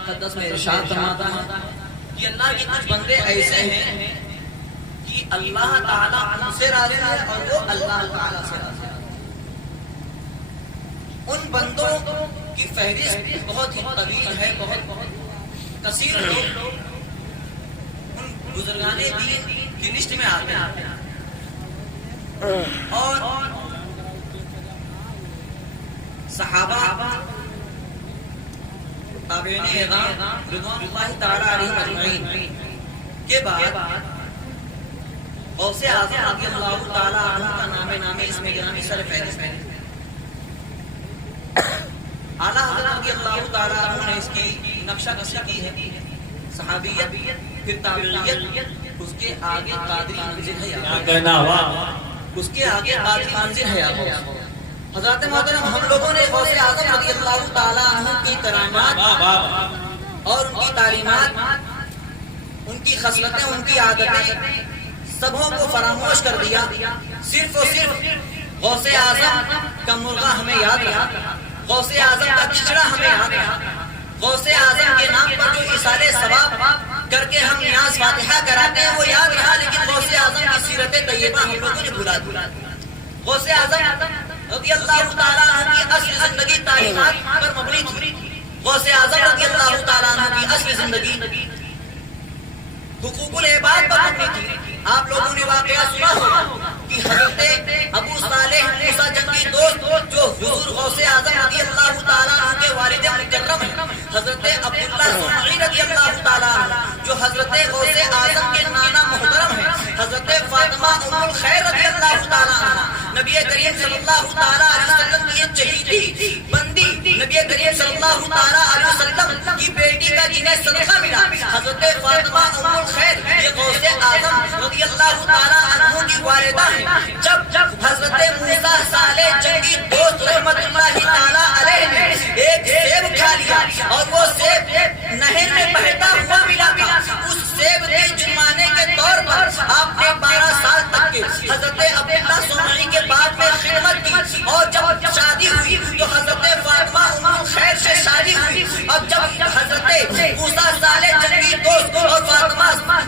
مقدس میں ارشاد فرماتا ہے کہ اللہ کے کچھ بندے ایسے ہیں کہ اللہ تعالیٰ ان سے راضی ہے اور وہ اللہ تعالیٰ سے راضی ہے. ان بندوں کی فہرست بہت ہی طویل ہے، بہت کثیر لوگ ان بزرگان دین کی لسٹ میں آتے ہیں. اور صحابہ تابعین اعظام رضوان اللہ تعالی علیہم اجمعین کے بعد غوث اعظم رضی اللہ تعالی عنہ کا نام اس میں گرامی سر فہرست ہے. اعلیٰ حضرت رضی اللہ تعالی عنہ نے اس کی نقشہ کشی کی ہے. صحابیت، پھر تابعیت، اس کے آگے قادری منزل ہے، اس کے آگے قادری منزل ہے. حضرات محترم، ہم لوگوں نے غوث اعظم رضی اللہ تعالی عنہ کی کرامات اور ان کی تعلیمات، ان کی خصلتیں، ان کی عادتیں سبوں کو فراموش کر دیا. صرف اور صرف غوث اعظم کا مرغہ ہمیں یاد رہا، غوث اعظم کا کھچڑا ہمیں یاد رہا، غوث اعظم کے نام پر جو ایصال ثواب کر کے ہم نیاز فاتحہ کراتے ہیں وہ یاد رہا، لیکن غوث اعظم کی سیرت طیبہ ہم لوگوں نے بھلا دیا. غوث اعظم رضی اللہ تعالیٰ عنہ کی اصل زندگی تعلیمات پر مبنی تھی. غوث اعظم رضی اللہ تعالیٰ عنہ کی اصل زندگی حقوق العباد پر مبنی تھی. آپ لوگوں نے واقعہ سنا ہوگا کہ حضرت ابو صالح موسیٰ جنگی دوست جو حضور غوث اعظم رضی اللہ تعالیٰ عنہ کے والد مکرم ہیں، حضرت عبداللہ سمعی رضی اللہ تعالیٰ عنہ جو حضرت غوث اعظم کے نانا محترم ہیں، حضرت فاطمہ ام الخیر رضی اللہ تعالیٰ عنہ نبی کریم صلی اللہ تعالیٰ علیہ وسلم کی چہیتی بندی، نبی کریم صلی اللہ تعالیٰ علیہ وسلم کی بیٹی کا جنہیں صدقہ ملا، حضرت فاطمہ ام الخیر یہ غوث اعظم رضی اللہ تعالیٰ عنہ کی والدہ ہیں. جب حضرت موسیٰ صالح جنگی دوست رحمت اللہ تعالیٰ علیہ نے ایک سیب کھا لیا اور وہ سیب نہر میں بہتا ہوا ملا تھا، اس سیب کے جرمانے کے طور پر آپ نے 12 سال تک کے حضرت عبداللہ سمعی کے بعد میں خدمت کی. اور جب شادی ہوئی تو حضرت فاطمہ ام الخیر سے شادی ہوئی. اور جب حضرت موسیٰ صالح جنگی دوست اور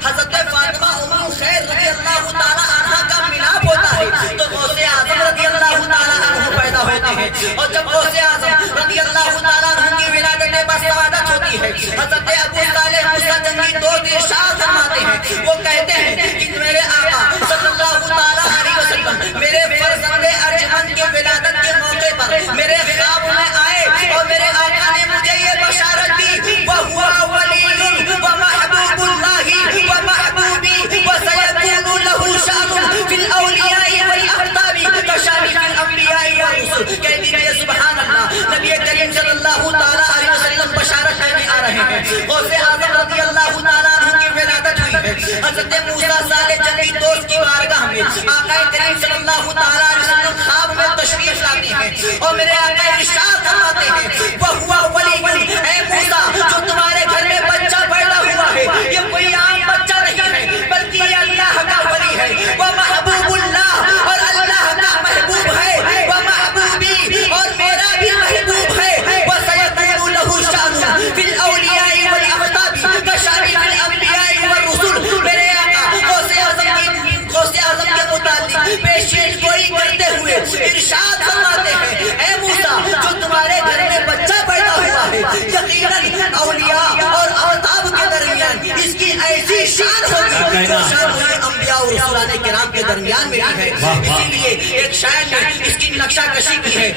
حضرت فاطمہ ام الخیر رضی اللہ تعالیٰ عنہ کا ملاپ ہوتا ہے تو غوث اعظم رضی اللہ تعالیٰ عنہ پیدا ہوتے ہیں. اور جب غوث اعظم رضی اللہ تعالیٰ عنہ کی ولادت بسعادت ہوتی ہے، حضرت ابو صالح موسیٰ جنگی دوست ارشاد فرماتے ہیں، وہ کہتے ہیں کہ میرے آقا صلی اللہ تعالیٰ علیہ وسلم میرے فرزند ارجمند کے ولادت کے موقع پر میرے خواب میں آئے اور میرے آقا نے مجھے یہ بشارت دی، وَهُوَ وَلِيٌّ وَمَحْبُوبُ اللَّهِ وَمَحْبُوبِي وَسَيَكُونُ لَهُ شَأْنٌ فِي الْأَوْلِيَاءِ وَالْأَقْطَابِ كَشَأْنِ الْأَنْبِيَاءِ وَالرُّسُلِ. کہہ دیجئے سبحان اللہ. نبی کریم صلی اللہ تعالیٰ علیہ وسلم بشارت دینے آ رہے ہیں. غوث اعظم رضی اللہ تعالیٰ عنہ کی ولادت ہوئی ہے. حضرت موسیٰ صالح جنگی دوست کی بارگاہ میں آقا کریم صلی اللہ تعالیٰ علیہ وسلم خواب میں تشریف لاتے ہیں اور میرے آقا ارشاد فرماتے ہیں، وَهُوَ وَلِيٌّ، اے موسیٰ جو تمہارے گھر میں بچہ پیدا ہوا ہے یہ کوئی عام بچہ نہیں ہے بلکہ یہ اللہ کا ولی ہے. وَمَحْبُوبُ اللَّهِ، اور اللہ کا محبوب ہے. وَمَحْبُوبِي، اور میرا بھی محبوب ہے. وَسَيَكُونُ لَهُ شَأْنٌ فِي الْأَوْلِيَاءِ وَالْأَقْطَابِ كَشَأْنِ الْأَنْبِيَاءِ وَالرُّسُلِ. میرے آقا غوث اعظم کے متعلق پیشین گوئی کرتے ہوئے ارشاد فرماتے ہیں، اے موسیٰ جو تمہارے گھر میں بچہ پیدا ہوا ہے یقیناً اولیاء اور اقطاب کے درمیان اس کی ایسی شان ہوگی جو شان ہوئی انبیاء اور رسولان کرام کے درمیان میں بھی ہے. اسی لیے ایک شاعر نے اس کی نقشہ کشی کی ہے،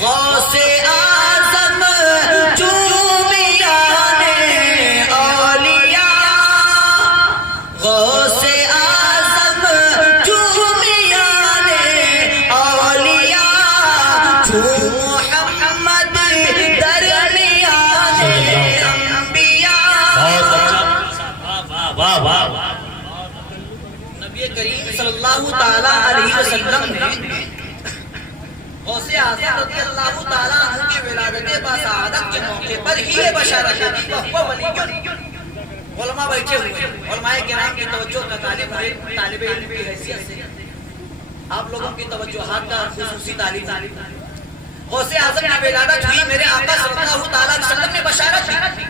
غوث اعظم جو میاں اولیاء، غوث صلی اللہ تعالیٰ علیہ وسلم نے غوث اعظم رضی اللہ تعالیٰ عنہ کی ولادت بسعادت کے موقع پر ہی یہ بشارت دی، وَهُوَ وَلِيٌّ. علماء بیٹھے ہوئے، علماء کرام کی توجہ کا طالب علم کی حیثیت سے آپ لوگوں کی توجہات کا خصوصی تعلیم. غوث اعظم کی ولادت ہوئی، میرے آقا صلی اللہ تعالیٰ علیہ وسلم نے بشارت دی.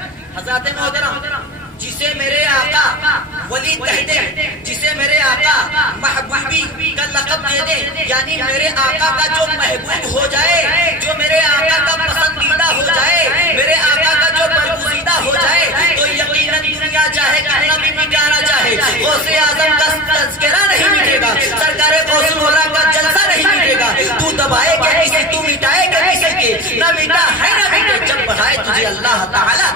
حضرات محترم جسے میرے آقا ولی کہہ دے، جسے میرے آقا محبوبی کا لقب دے دے، یعنی میرے آقا کا جو محبوب ہو جائے، جو میرے آقا کا پسندیدہ ہو جائے، میرے آقا کا جو برگزیدہ ہو جائے، تو یقیناً دنیا چاہے کتنا بھی مٹانا چاہے غوث اعظم کا تذکرہ نہیں مٹے گا، سرکار غوث الورا کا جلسہ نہیں مٹے گا۔ تو دبائے کہ کسی، تو مٹائے کہ کسی کے، نہ مٹا ہے نہ مٹے جب بڑھائے تجھے اللہ تعالیٰ۔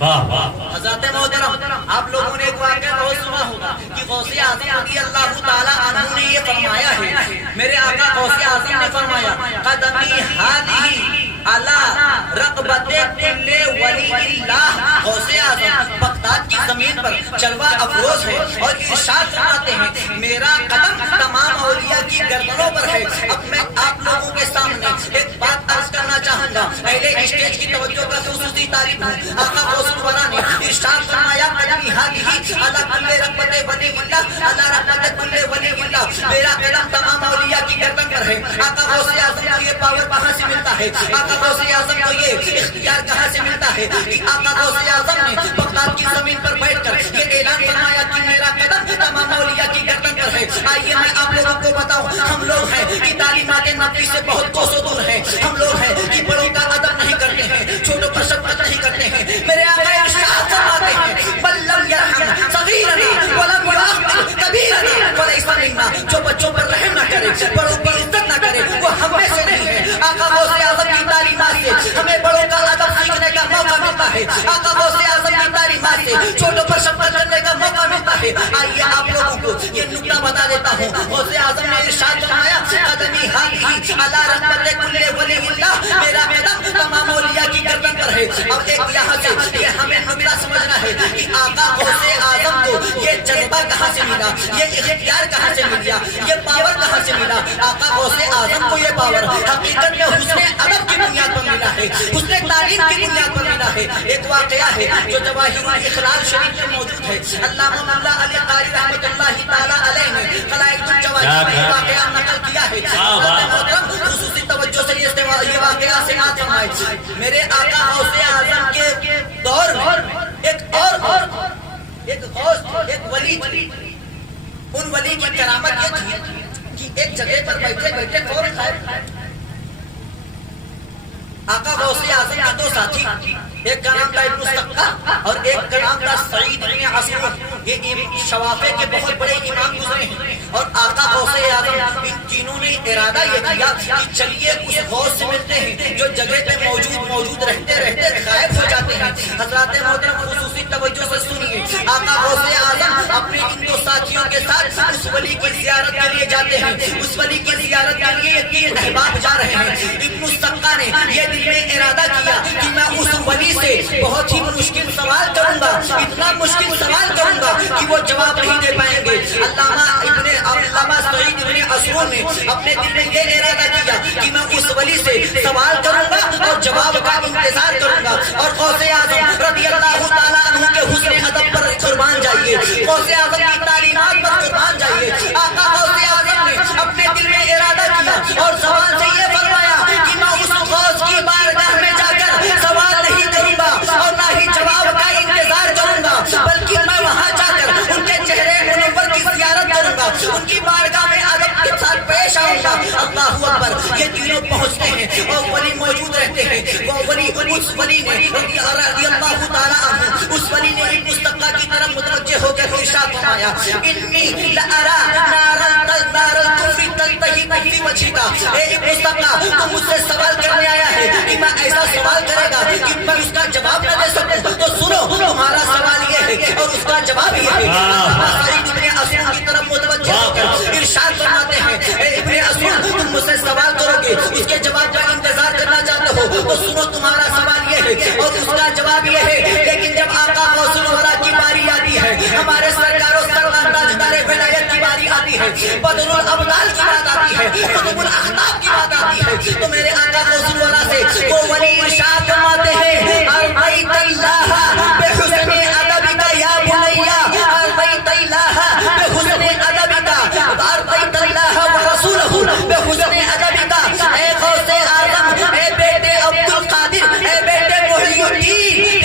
حضرات محترم آپ لوگوں نے ایک واقعہ بہت سنا ہوگا کہ غوث اعظم رضی اللہ تعالیٰ عنہ نے یہ فرمایا ہے، میرے آقا غوث اعظم نے فرمایا قدمی ہادی علی رقبت کل ولی اللہ۔ غوث اعظم بغداد کی زمین پر جلوہ افروز ہے اور ارشاد فرماتے ہیں میرا قدم تمام اولیاء کی گردنوں پر ہے۔ اب میں آپ لوگوں کے سامنے ایک بات عرض کرنا چاہوں گا، اہل اسٹیج کی توجہ کا خصوصی طالب ہوں۔ آقا غوث الورا نے ارشاد فرمایا قدمی ہادی علی کل رقبت ولی اللہ، علی رقبت کل ولی اللہ، میرا قدم تمام اولیاء کی گردن پر ہے۔ آقا غوث اعظم کو یہ پاور کہاں سے ملتا ہے؟ آقا غوث اعظم کو یہ اختیار کہاں سے ملتا ہے کہ آقا غوث اعظم نے بغداد کی زمین پر بیٹھ کر یہ اعلان فرمایا کہ میرا قدم تمام اولیاء کی گردن پر ہے۔ آئیے میں آپ لوگوں کو بتاؤں، ہم لوگ ہیں کہ تعلیمات نبی سے بہت کوسوں دور ہیں، ہم لوگ ہیں کہ بڑوں کا ادب نہیں کرتے ہیں، چھوٹوں پر شفقت نہیں کرتے ہیں۔ میرے آقا ارشاد فرماتے ہیں بل لم یرحم صغیرنا ولم یعقل کبیرنا فلیس منا، جو بچوں پر رحم نہ کرے، بڑوں کی عزت نہ کرے، وہ ہم میں سے نہیں ہے۔ آقا غوث اعظم کی تعلیمات سے ہمیں بڑوں کا ادب سیکھنے کا موقع ملتا ہے، آقا غوث اعظم کی تعلیمات سے چھوٹوں پر شفقت کرنے کا موقع ملتا ہے۔ آئیے آپ لوگوں کو یہ نکتہ بتا دیتا ہوں، غوث اعظم نے ارشاد فرمایا قدمی ہادی علی رقبت کل ولی اللہ، میرا قدم تمام اولیاء کی گردن پر ہے۔ اب ایک یہاں سے یہ ہمیں نکتہ سمجھنا ہے کہ آقا غوث اعظم کو یہ جذبہ کہاں سے ملا، یہ اختیار کہاں سے ملا، یہ پاور کہاں سے ملا۔ آقا غوث اعظم کو یہ پاور حقیقت میں حسن ادب کی بنیاد پر ملا ہے، حسن تعلیم کی بنیاد پر ملا ہے۔ ایک واقعہ ہے جو جواہر الاخلال شریف میں موجود ہے، علامہ مولا علی قاری رحمۃ اللہ تعالیٰ علیہ نے خلائق الجواہر میں یہ واقعہ نقل کیا ہے۔ خصوصی توجہ سے یہ واقعہ سماعت فرمائے۔ میرے آقا غوث اعظم کے دور میں ایک غوث، ایک ولی، ان ولی کی کرامت یہ تھی کہ ایک جگہ پر بیٹھے بیٹھے فوراً کھائے۔ آقا غوث اعظم کے دو ساتھی، ایک کا نام تھا ابن السقا اور ایک کا نام تھا سعید بن عصفور، یہ شوافع کے بہت بڑے امام گزرے ہیں۔ اور آقا غوث اعظم ان تینوں نے ارادہ یہ کیا کہ چلیے اس غوث سے ملتے ہیں جو جگہ پہ موجود رہتے غائب ہو جاتے ہیں۔ حضرات محترم خصوصی توجہ سے سنیے، آقا غوث اعظم اپنے ان دو ساتھیوں کے ساتھ اس ولی کی زیارت کے لیے جاتے ہیں۔ اس ولی کی زیارت کے لیے یہ تین احباب جا رہے ہیں۔ ابن السقا نے یہ دل میں ارادہ کیا کہ میں اس ولی سے بہت ہی مشکل سوال کروں گا، اتنا مشکل سوال کروں گا کہ وہ جواب نہیں دے پائیں گے۔ علامہ سعید بن عصفور نے اپنے دل میں یہ ارادہ کیا کہ میں اس ولی سے سوال کروں گا اور جواب کا انتظار کروں گا۔ اور غوث اعظم رضی اللہ تعالیٰ عنہ کے حسن ادب پر قربان جائیے، غوث اعظم کی تعلیمات پر قربان جائیے۔ آقا غوث اعظم نے اپنے دل میں ارادہ کیا اور زبان سے یہ فرمایا کہ میں اس غوث کی بارگاہ میں جا کر سوال نہیں کروں گا اور نہ ہی جواب کا انتظار کروں گا، بلکہ میں وہاں جا کر ان کے چہرے منور کی زیارت کروں گا، ان کی بارگاہ میں ادب کے ساتھ پیش آؤں گا۔ اللہ اکبر، یہ تینوں پہنچتے ہیں اور ولی موجود رہتے ہیں۔ وہ ولی، اس ولی نے رضی اللہ تعالیٰ عنہ، اس ولی نے ابن السقا کی طرف متوجہ ہو کر ارشاد فرمایا انی لارا نارا الکفر تلتہب فی وجہک۔ اے ابن السقا، تو مجھ سے سوال کرنے آیا ہے کہ میں ایسا سوال کرے گا کہ میں اس کا جواب نہ دے سکوں، تو سنو تمہارا سوال یہ ہے اور اس کا جواب یہ ہے۔ سعید بن عصفور کی طرف متوجہ ہو کر ارشاد فرماتے ہیں اے ابن عصفور، تم مجھ سے سوال کرو گے، اس کے جواب کا انتظار کرنا چاہتے ہو، تو سنو تمہارا سوال یہ ہے اور اس کا جواب یہ ہے۔ لیکن جب آقا غوث الورا کی باری آتی ہے، ہمارے سرکار و سردار تاجدار ولایت کی باری آتی ہے، بدر الابدال کی بات آتی ہے، قطب الاحداث کی بات آتی ہے، تو میرے آقا غوث الورا سے وہ ولی ارشاد فرماتے ہیں ارضیت اللہ بحسن ادبک یا بنی، ارضیت اللہ بحسن ادبک، ارضیت اللہ ورسولہ بحسن ادبک۔ اے غوث اعظم، اے بیٹے عبد القادر، اے بیٹے محی الدین،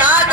7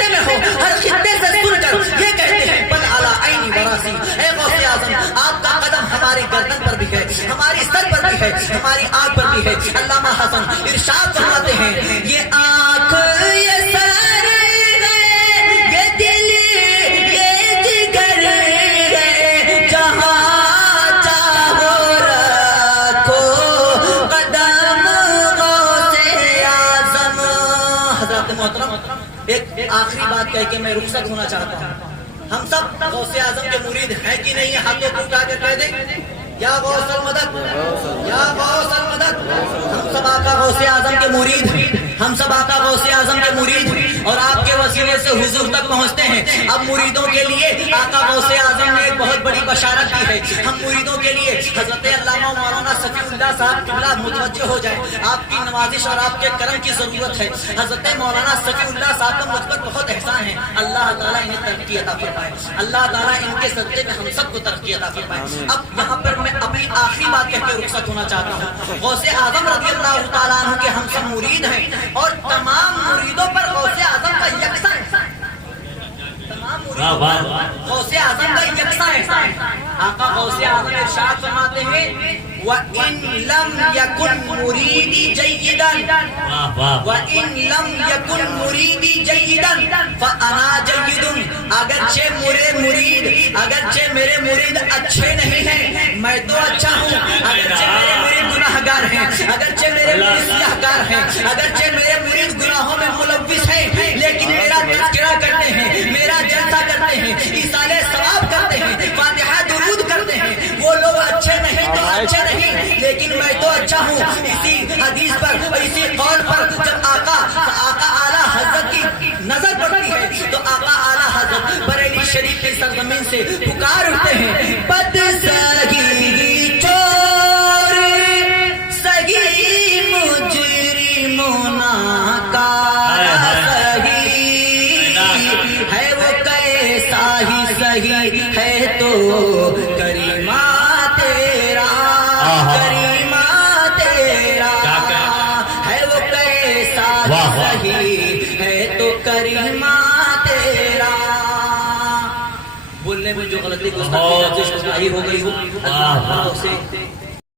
خطے میں ہو، ہر خطے سے سن کر یہ کہتے ہیں بل علی عینی وراسی، اے غوث اعظم آپ کا قدم ہماری گردن پر بھی ہے، ہماری سر پر بھی ہے، ہماری آنکھ پر بھی ہے۔ علامہ حسن ارشاد فرماتے ہیں یہ آنکھ یہ سر یہ دل یہ جگر ہے، جہاں چاہو رکھو قدم غوث اعظم۔ حضرات محترم ایک آخری بات کہہ کے میں رخصت ہونا چاہتا ہوں۔ ہم سب غوث اعظم کے مرید ہیں کہ نہیں؟ ہاتھوں کو اٹھا کے کہہ دیں یا غوث المدد، یا غوث المدد۔ ہم سب آقا غوث اعظم کے مرید ہیں، ہم سب آقا غوث اعظم کے مرید ہیں اور آپ کے وسیلے سے حضور تک پہنچتے ہیں۔ اب مریدوں کے لیے آقا غوث اعظم نے ایک بہت بڑی بشارت دی ہے۔ ہم مریدوں کے لیے حضرت علامہ مولانا صفی اللہ صاحب قبلہ متوجہ ہو جائے، آپ کی نوازش اور آپ کے کرم کی ضرورت ہے۔ حضرت مولانا صفی اللہ صاحب کا مجھ پر بہت احسان ہے، اللہ تعالیٰ انہیں ترقی عطا فرمائے، اللہ تعالیٰ ان کے صدقے میں ہم سب کو ترقی عطا فرمائے۔ اب یہاں پر میں اپنی آخری بات کہہ کے رخصت ہونا چاہتا ہوں۔ غوث اعظم رضی اللہ تعالیٰ عنہ کے ہم سب مرید ہیں اور تمام مریدوں پر غوث اعظم کا یکساں احسان ہے، تمام مریدوں پر غوث اعظم کا یکساں احسان ہے۔ آقا غوث اعظم ارشاد فرماتے ہیں وَإِن لَمْ يَكُنْ مُرِيدِي جَيِّدًا وَإِن لَمْ يَكُنْ مُرِيدِي جَيِّدًا فَأَنَا جَيِّدٌ۔ اگرچہ میرے مرید اچھے نہیں ہیں میں تو اچھا ہوں، اگرچہ میرے مرید گناہگار ہیں، اگرچہ میرے مرید سیاہکار ہیں، اگرچہ میرے مرید گناہوں میں ملوث ہیں، لیکن میرا تذکرہ کرتے ہیں، میرا جلسہ کرتے ہیں، ایصال ثواب کرتے ہیں، فاتحہ درود کرتے ہیں۔ وہ لوگ اچھے نہیں تو اچھے نہیں، لیکن میں تو اچھا ہوں۔ اسی حدیث پر اور اسی قول پر جب آقا اعلیٰ حضرت کی نظر پڑتی ہے تو آقا اعلیٰ حضرت بریلی شریف کی سرزمین سے پکار اٹھتے ہیں بد سگی چور سگی مجرموں ناکار سہی ہے وہ کیسا ہی سہی ہے تو کریمہ تیرا، کریمہ تیرا ہے وہ کیسا ہی سہی ہے تو کریمہ تیرا۔ بولنے میں جو غلطی گستاخی ہو گئی ہو اللہ سے